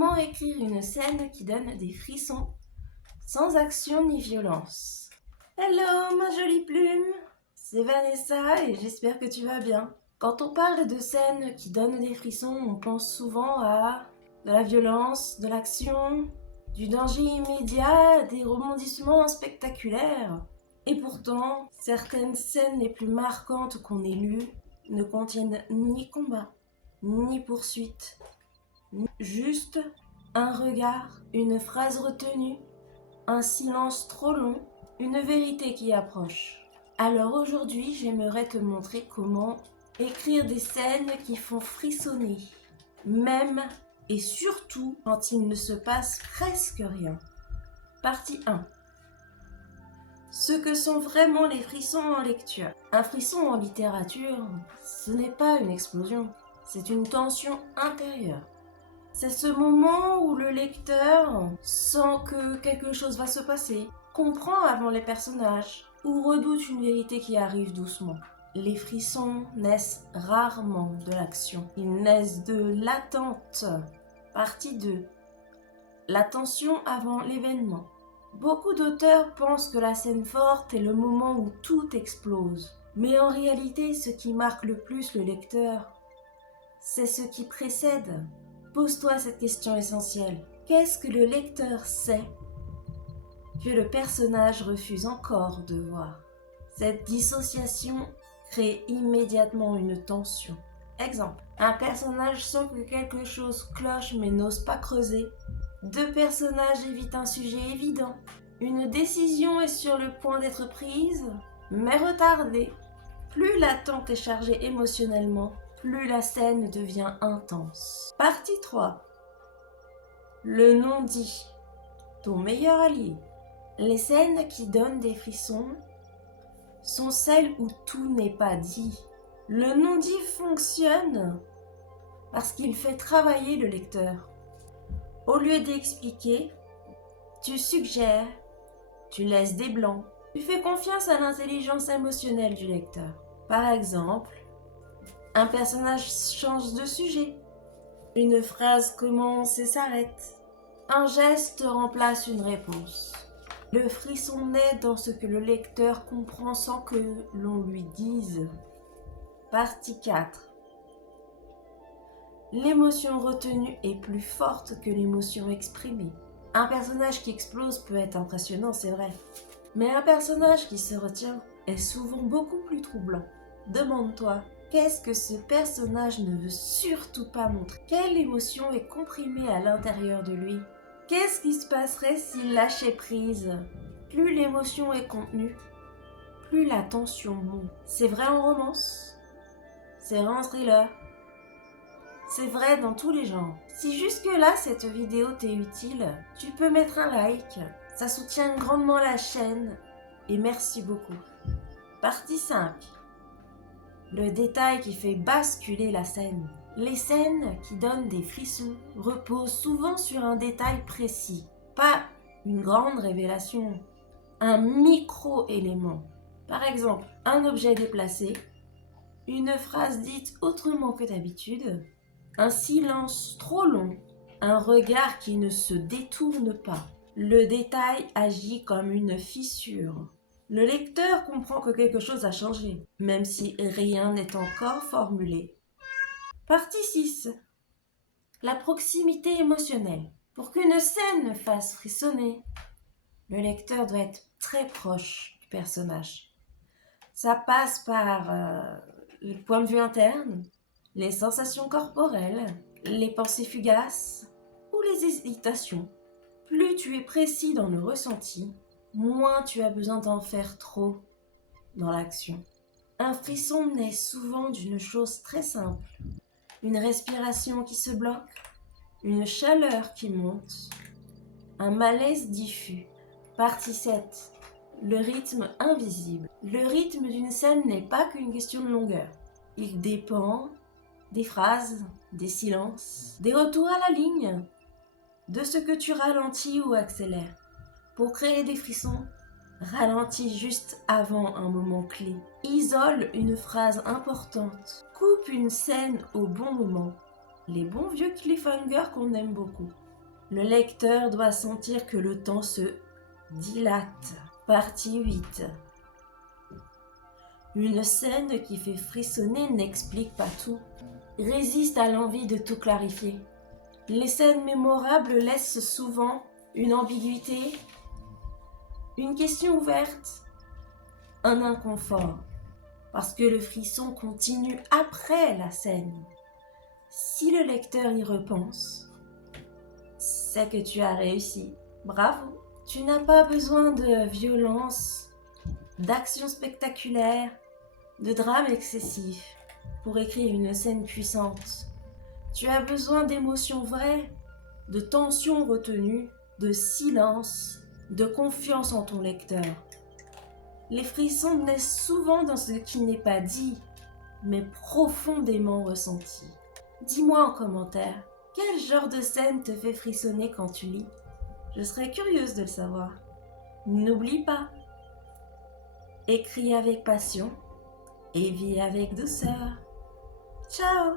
Comment écrire une scène qui donne des frissons sans action ni violence? Hello ma jolie plume, c'est Vanessa et j'espère que tu vas bien. Quand on parle de scènes qui donnent des frissons, on pense souvent à de la violence, de l'action, du danger immédiat, des rebondissements spectaculaires. Et pourtant, certaines scènes les plus marquantes qu'on ait lues ne contiennent ni combat, ni poursuite, juste un regard, une phrase retenue, un silence trop long, une vérité qui approche. Alors aujourd'hui, j'aimerais te montrer comment écrire des scènes qui font frissonner, même et surtout quand il ne se passe presque rien. Partie 1. Ce que sont vraiment les frissons en lecture. Un frisson en littérature, ce n'est pas une explosion, c'est une tension intérieure. C'est ce moment où le lecteur sent que quelque chose va se passer, comprend avant les personnages ou redoute une vérité qui arrive doucement. Les frissons naissent rarement de l'action, ils naissent de l'attente. Partie 2. La tension avant l'événement. Beaucoup d'auteurs pensent que la scène forte est le moment où tout explose. Mais en réalité, ce qui marque le plus le lecteur, c'est ce qui précède. Pose-toi cette question essentielle. Qu'est-ce que le lecteur sait que le personnage refuse encore de voir? Cette dissociation crée immédiatement une tension. Exemple, un personnage sent que quelque chose cloche mais n'ose pas creuser. Deux personnages évitent un sujet évident. Une décision est sur le point d'être prise, mais retardée. Plus l'attente est chargée émotionnellement, plus la scène devient intense. Partie 3. Le non-dit, ton meilleur allié. Les scènes qui donnent des frissons sont celles où tout n'est pas dit. Le non-dit fonctionne parce qu'il fait travailler le lecteur. Au lieu d'expliquer, tu suggères, tu laisses des blancs, tu fais confiance à l'intelligence émotionnelle du lecteur. Par exemple, un personnage change de sujet, une phrase commence et s'arrête, un geste remplace une réponse. Le frisson naît dans ce que le lecteur comprend sans que l'on lui dise. Partie 4. L'émotion retenue est plus forte que l'émotion exprimée. Un personnage qui explose peut être impressionnant, c'est vrai. Mais un personnage qui se retient est souvent beaucoup plus troublant. Demande-toi, qu'est-ce que ce personnage ne veut surtout pas montrer? Quelle émotion est comprimée à l'intérieur de lui? Qu'est-ce qui se passerait s'il lâchait prise? Plus l'émotion est contenue, plus la tension monte. C'est vrai en romance, c'est vrai en thriller, c'est vrai dans tous les genres. Si jusque-là cette vidéo t'est utile, tu peux mettre un like, ça soutient grandement la chaîne et merci beaucoup. Partie 5. Le détail qui fait basculer la scène. Les scènes qui donnent des frissons reposent souvent sur un détail précis, pas une grande révélation, un micro-élément. Par exemple, un objet déplacé, une phrase dite autrement que d'habitude, un silence trop long, un regard qui ne se détourne pas. Le détail agit comme une fissure. Le lecteur comprend que quelque chose a changé, même si rien n'est encore formulé. Partie 6. La proximité émotionnelle. Pour qu'une scène fasse frissonner, le lecteur doit être très proche du personnage. Ça passe par le point de vue interne, les sensations corporelles, les pensées fugaces ou les hésitations. Plus tu es précis dans le ressenti, moins tu as besoin d'en faire trop dans l'action. Un frisson naît souvent d'une chose très simple. Une respiration qui se bloque, une chaleur qui monte, un malaise diffus. Partie 7. Le rythme invisible. Le rythme d'une scène n'est pas qu'une question de longueur. Il dépend des phrases, des silences, des retours à la ligne, de ce que tu ralentis ou accélères. Pour créer des frissons, ralentis juste avant un moment clé. Isole une phrase importante. Coupe une scène au bon moment. Les bons vieux cliffhangers qu'on aime beaucoup. Le lecteur doit sentir que le temps se dilate. Partie 8. Une scène qui fait frissonner n'explique pas tout, résiste à l'envie de tout clarifier. Les scènes mémorables laissent souvent une ambiguïté, une question ouverte, un inconfort, parce que le frisson continue après la scène. Si le lecteur y repense, c'est que tu as réussi. Bravo! Tu n'as pas besoin de violence, d'action spectaculaire, de drame excessif pour écrire une scène puissante. Tu as besoin d'émotions vraies, de tensions retenues, de silence, de confiance en ton lecteur. Les frissons naissent souvent dans ce qui n'est pas dit, mais profondément ressenti. Dis-moi en commentaire, quel genre de scène te fait frissonner quand tu lis? Je serais curieuse de le savoir. N'oublie pas, écris avec passion et vis avec douceur. Ciao!